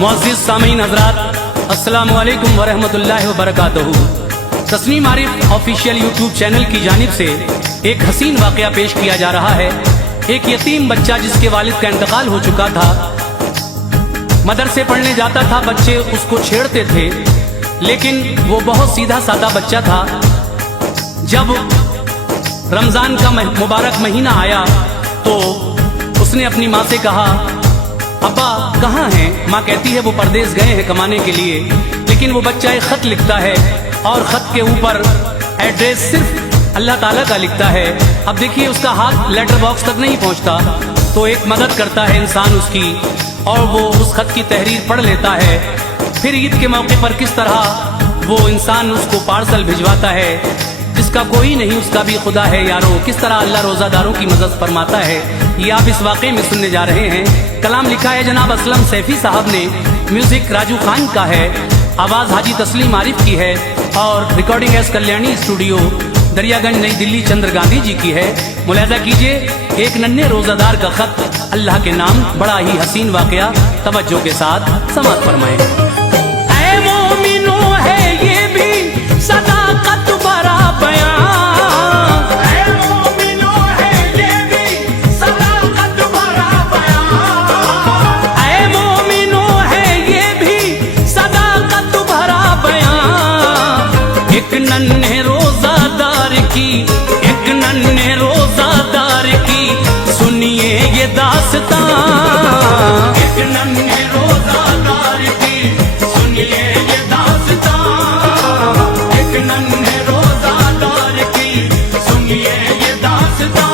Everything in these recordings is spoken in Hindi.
मुअज़्ज़िज़ सामीन हज़रात, अस्सलामु अलैकुम वरहमतुल्लाहि वबरकातुहू। Tasneem Arif official YouTube channel की जानिब से एक हसीन वाक़या पेश किया जा रहा है। एक यतीम बच्चा जिसके वालिद का इंतकाल हो चुका था, मदरसे पढ़ने जाता था, बच्चे उसको छेड़ते थे, लेकिन वो बहुत सीधा साधा बच्चा था। जब रमज़ान का मुबारक महीना आया तो उसने अपनी माँ से कहा, अब्बा कहाँ हैं? माँ कहती है वो परदेश गए हैं कमाने के लिए। लेकिन वो बच्चा एक खत लिखता है और खत के ऊपर एड्रेस सिर्फ अल्लाह ताला का लिखता है। अब देखिए उसका हाथ लेटर बॉक्स तक नहीं पहुंचता, तो एक मदद करता है इंसान उसकी, और वो उस खत की तहरीर पढ़ लेता है। फिर ईद के मौके पर किस तरह वो इंसान उसको पार्सल भिजवाता है। जिसका कोई नहीं उसका भी खुदा है यारो, किस तरह अल्लाह रोजादारों की मदद फरमाता है, ये आप इस वाक़े में सुनने जा रहे हैं। कलाम लिखा है जनाब असलम सैफी साहब ने, म्यूजिक राजू खान का है, आवाज हाजी तस्लीम आरिफ की है, और recording S Kalyani studio Daryaganj नई दिल्ली चंद्र गांधी जी की है। मुलाहिजा कीजिए एक नन्हे रोजादार का खत, अल्लाह के नाम, बड़ा ही हसीन वाक़या, तवज्जो के साथ समाअत फरमाएं। ऐ मोमिनो है ये भी सदाकत भरा बयां, ऐ मोमिनो है ये भी सदाकत भरा बयां, ऐ मोमिनो है ये भी सदाकत भरा बयां। एक नन्हे रोजादार की, एक नन्हे रोजादार की सुनिए ये दास्तां, एक नन्हे रोजादार की सुनिए ये दास्तां, एक नन्हे रोजादार की सुनिए ये दास्तां।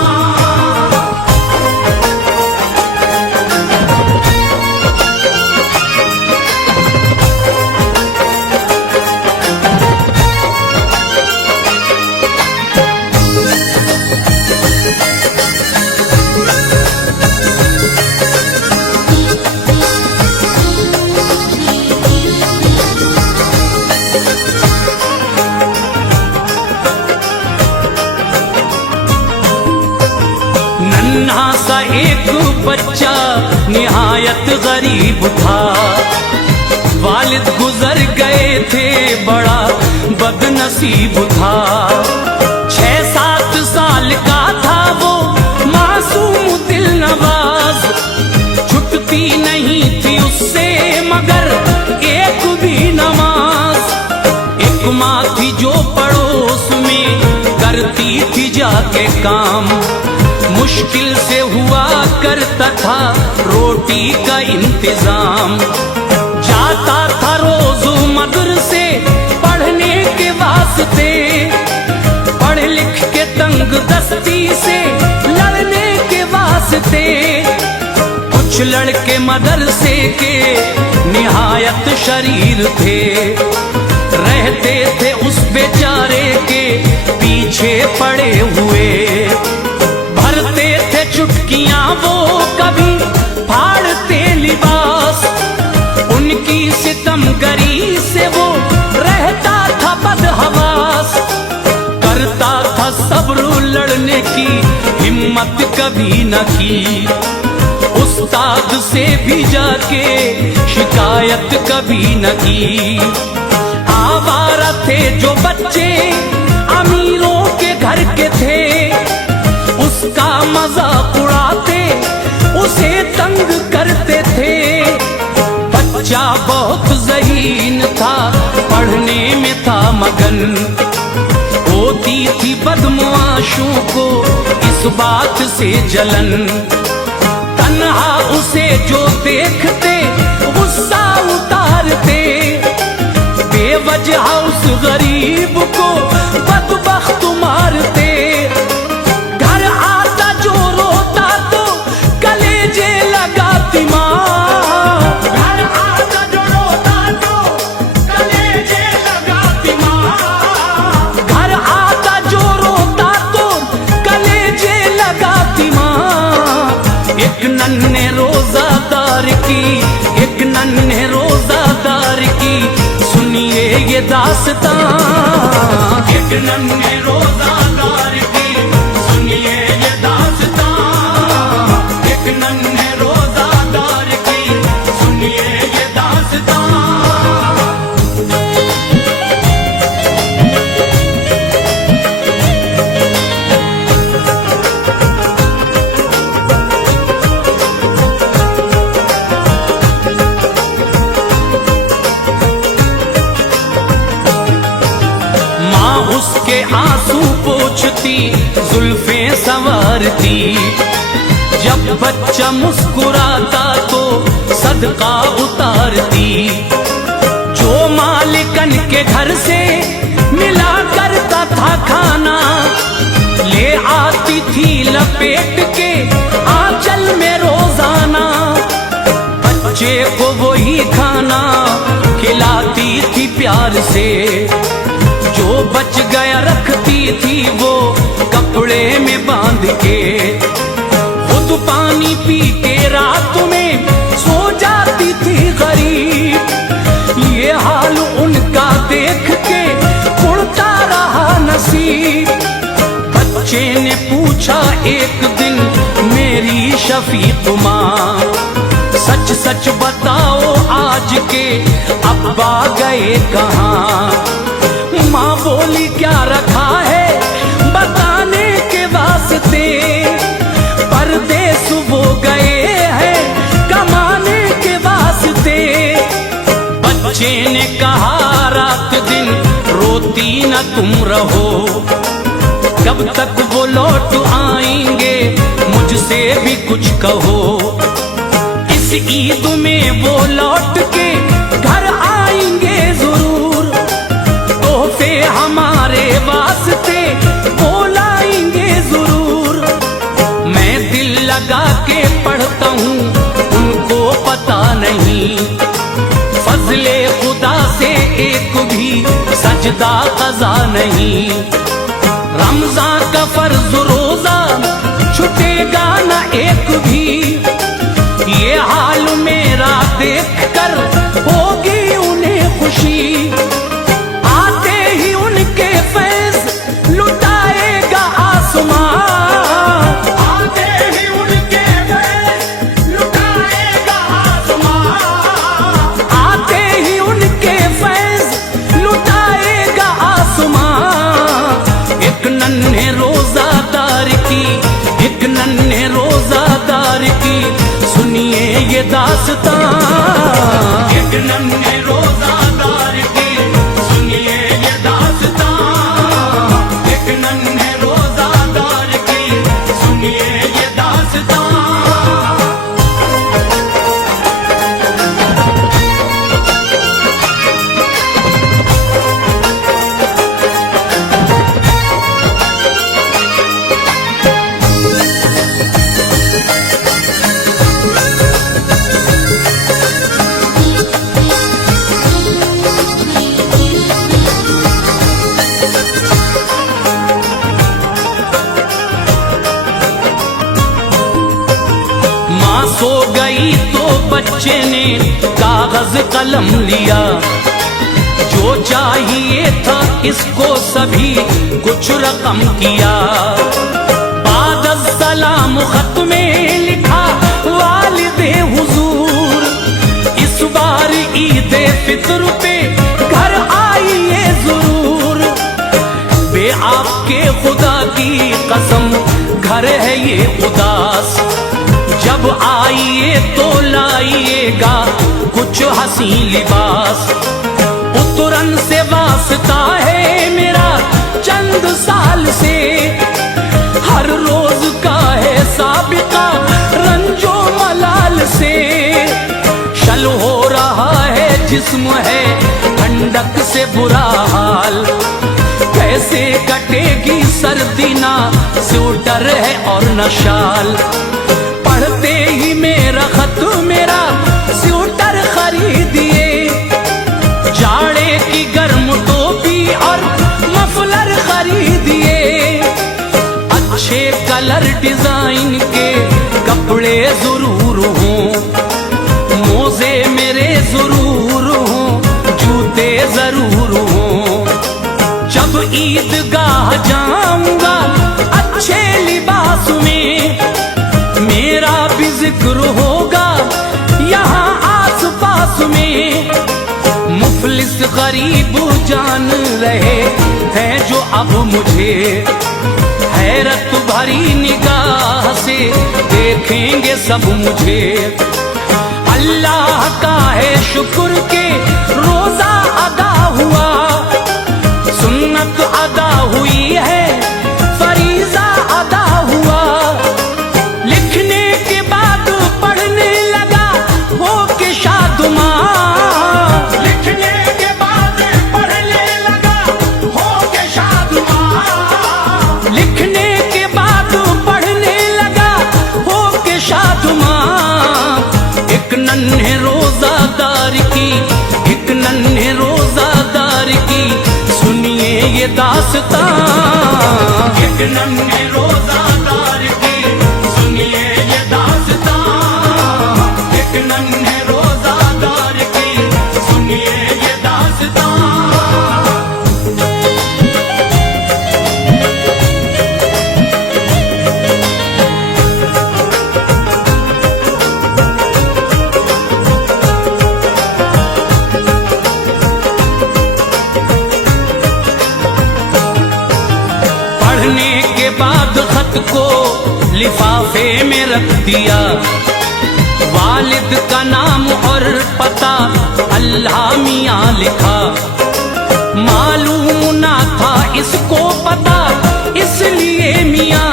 नन्हा सा एक बच्चा निहायत गरीब था, वालिद गुजर गए थे, बड़ा बदनसीब था। 6-7 साल का था वो मासूम दिल नवाज, छुटती नहीं थी उससे मगर एक भी नमाज। एक माँ थी जो पड़ोस में करती थी जाके काम, मुश्किल से हुआ करता था रोटी का इंतजाम। जाता था रोज मदरसे पढ़ने के वास्ते, पढ़ लिख के तंग दस्ती से लड़ने के वास्ते। कुछ लड़के मदरसे के निहायत शरीर थे, रहते थे उस बेचारे के पीछे पड़े हुए। भरते थे चुटकियां वो कभी फाड़ते लिबास, उनकी सितमगरी से वो रहता था बदहवास। करता था सब्र लड़ने की हिम्मत कभी न की, उस्ताद से भी जाके शिकायत कभी न की। आवारा थे जो बच्चे अमीरों के घर के थे, उसका मजाक उड़ाते उसे तंग करते थे। बच्चा बहुत ज़हीन था, पढ़ने में था मगन, होती थी बदमाशों को इस बात से जलन। तन्हा उसे जो देखते गुस्सा उतारते, बेवजह उस गरीब को बदबख्त मारते। एक नन्हे रोजादार की, एक नन्हे रोजादार की सुनिए ये दास्तां, एक नन्हे रोजादार की सुनिए ये दास्तां, एक नन्हे रोजादार की सुनिए ये दास्तां। मोटी जुल्फें संवारती। जब बच्चा मुस्कुराता तो सदका उतारती। जो मालिकन के घर से मिला करता था खाना, ले आती थी लपेट के आंचल में रोजाना। बच्चे को वही खाना खिलाती थी प्यार से। जो बच गया रखती थी वो कपड़े में बांध के। खुद पानी पी के रात में सो जाती थी गरीब। ये हाल उनका देख के उड़ता रहा नसीब। बच्चे ने पूछा एक दिन मेरी शफीक माँ, सच सच बताओ आज के अब्बा गए कहाँ। माँ बोली क्या रखा है बताने के वास्ते, परदेस वो गए हैं कमाने के वास्ते। बच्चे ने कहा रात दिन रोती न तुम रहो, कब तक वो लौट आएंगे मुझसे भी कुछ कहो। इस ईद में वो लौट के घर आएंगे जरूर, तोहफे हमारे वास्ते वो लाएंगे जरूर। मैं दिल लगा के पढ़ता हूँ उनको पता नहीं, फजले खुदा से एक भी सजदा कज़ा नहीं। रमजान का फर्ज रोजा छुटेगा न एक भी, ये हाल मेरा देख कर होगी उन्हें खुशी। आते ही उनके फैज़ लुटाएगा आसमां, आते ही उनके फैज़ लुटाएगा आसमां, आते ही उनके फैज़ लुटाएगा आसमां। एक नन्हे रोजादार की, एक नन्हे रोजादार की सुनिए ये दास्तां। एक नन्हे रोजादार की सुनिए ये दास्तां। एक नन्हे रोजादार की सुनिए ये दास्तां। सो गई तो बच्चे ने कागज कलम लिया, जो चाहिए था इसको सभी कुछ रकम किया। बाद सलाम खत में लिखा वालिदे हुजूर, इस बार ईद फित्र पे घर आइए जरूर। बे आपके खुदा की कसम घर है ये उदास, जब आइए तो लाइएगा कुछ हसी लिबास। उतरन से वास्ता है मेरा चंद साल से, हर रोज का है साबिका रंजो मलाल से। शल हो रहा है जिस्म है ठंडक से बुरा हाल, कैसे कटेगी सर्दी ना स्वेटर है और न शाल। पढ़ते ही मेरा खत मेरा स्वेटर खरीदिए, जाड़े की गर्म टोपी और मफलर खरीदिए। अच्छे कलर डिजाइन के कपड़े जरूर हों, मोजे मेरे जरूर हों, जूते जरूर हों। जब ईदगाह जाऊंगा अच्छे लिबास में, मेरा भी जिक्र होगा यहाँ आस पास में। मुफलिस गरीब जान रहे हैं जो अब मुझे, हैरत भरी निगाह से देखेंगे सब मुझे। अल्लाह का है शुक्र के रोजा अदा हुआ, सुन्नत अदा हुई है, फरीज़ा लिखने के बाद पढ़ने लगा हो के शादुमां। एक नन्हे रोजादार की, एक नन्हे रोजादार की सुनिए ये दास्तां। एक नन्हे रोजादार की सुनिए ये दास्तां। एक नन्हे रोजादार की सुनिए ये दास्तां। पढ़ने के बाद खत को लिफाफे में रख दिया। वालिद का नाम और पता अल्लाह मियां लिखा। मालूम ना था इसको पता, इसलिए मियां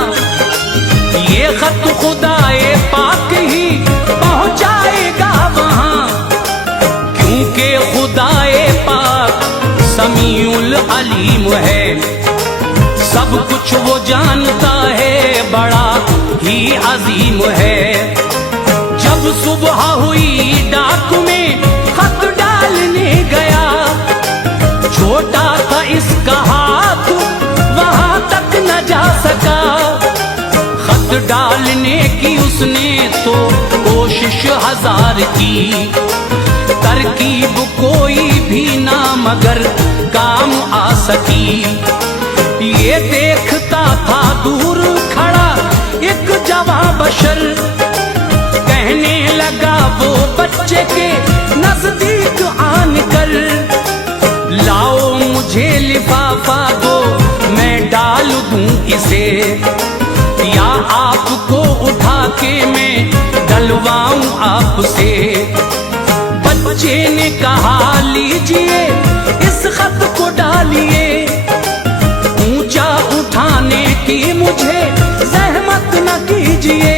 ये खत खुदाए पाक ही पहुंचाएगा वहां। क्योंकि खुदाए पाक समीउल अलीम है, सब कुछ वो जानता है, बड़ा ही अजीम है। जब सुबह हुई डाक में खत डालने गया। छोटा था इसका हाथ वहां तक न जा सका। खत डालने की उसने तो कोशिश हजार की। तरकीब कोई भी ना मगर काम आ सकी। ये देखता था दूर खड़ा एक जवां बशर। कहने लगा वो बच्चे के नजदीक आन कर, लाओ मुझे लिफाफा दो मैं डाल दूं इसे। या आपको उठा के मैं डलवाऊं आपसे। बच्चे ने कहा लीजिए इस खत को डालिए। ऊंचा उठाने की मुझे जहमत न कीजिए।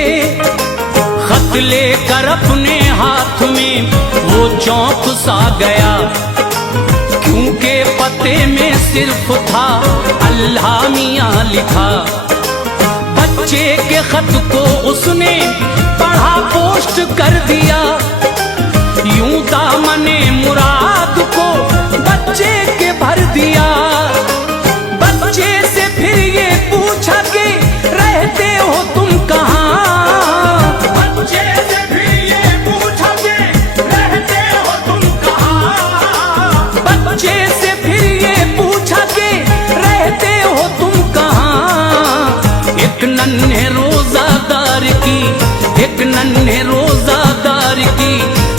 खत लेकर अपने हाथ में वो चौंक सा गया। क्योंकि पते में सिर्फ था अल्लाह मियां लिखा। बच्चे के खत को उसने पढ़ा पोस्ट कर दिया। यूं दामने मुराद को बच्चे के भर दिया। बच्चे से फिर ये पूछा कि रहते हो तुम कहाँ। बच्चे से फिर ये पूछा कि रहते हो तुम कहाँ। बच्चे से फिर ये पूछा कि रहते हो तुम कहाँ। एक नन्हे रोजादार की, एक नन्हे रोजादार की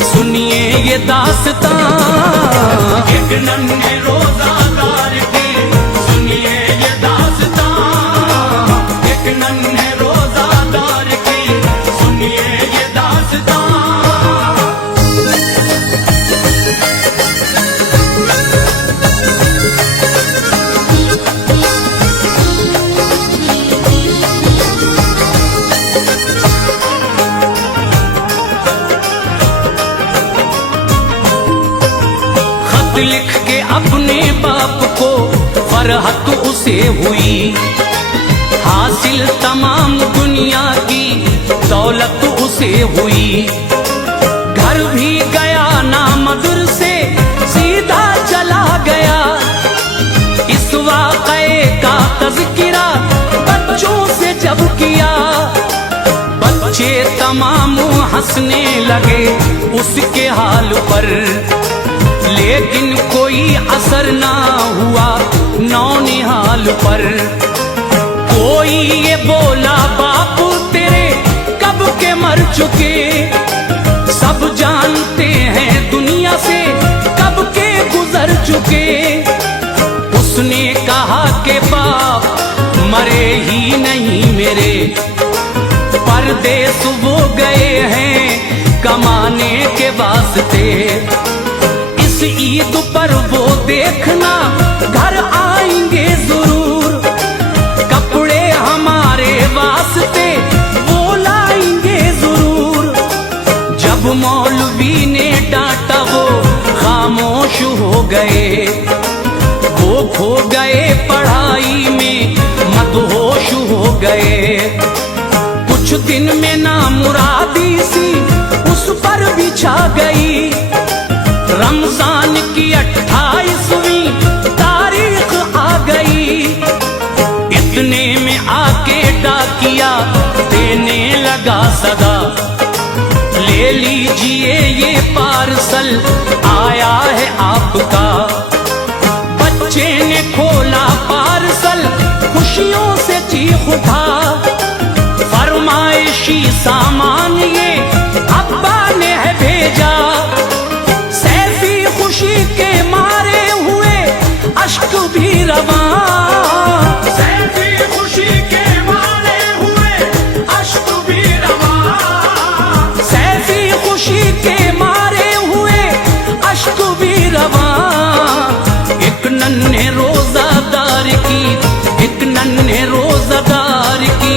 सुनिए ये दास्तां। एक नन्हे रोजादार की सुनिए ये दास्तां। एक नन्हे रोजादार की सुनिए ये दास्तां। लिख के अपने बाप को फरहत उसे हुई। हासिल तमाम दुनिया की दौलत उसे हुई। घर भी गया ना मदरसे सीधा चला गया। इस वाक़े का तज़किरा बच्चों से जब किया। बच्चे तमाम हंसने लगे उसके हाल पर। लेकिन कोई असर ना हुआ नौनिहाल पर। कोई ये बोला बाप तेरे कब के मर चुके। सब जानते हैं दुनिया से कब के गुजर चुके। उसने कहा कि बाप मरे ही नहीं मेरे। परदेस वो गए हैं कमाने के वास्ते। इस ईद पर वो देखना घर आएंगे जरूर। कपड़े हमारे वास्ते वो लाएंगे जरूर। जब मौलवी ने डांटा वो खामोश हो गए। वो खो गए पढ़ाई में मदहोश गए। कुछ दिन में ना मुरादी सी उस पर भी छा गई। रमजान की 28वीं तारीख आ गई। इतने में आके डाकिया देने लगा सदा, ले लीजिए ये पार्सल आया है आपका। बच्चे ने खोला पार्सल, खुशियों से चीख उठा। फरमाइशी सामान ये अब्बा ने है भेजा। सैफी खुशी के मारे हुए अश्क भी रवां। सैफी खुशी के मारे हुए अश्क भी रवां। सैफी खुशी के मारे हुए अश्क भी रवां। एक नन्हे रोजादार की, एक नन्हे रोजादार की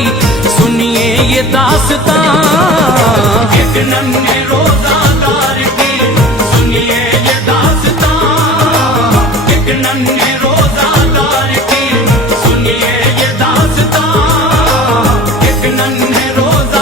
सुनिए ये दास्तां। एक नन्हे रोजादार की सुनिए ये दास्तां। एक नन्हे रोजादार की सुनिए ये दास्तां। एक नन्हे रोजा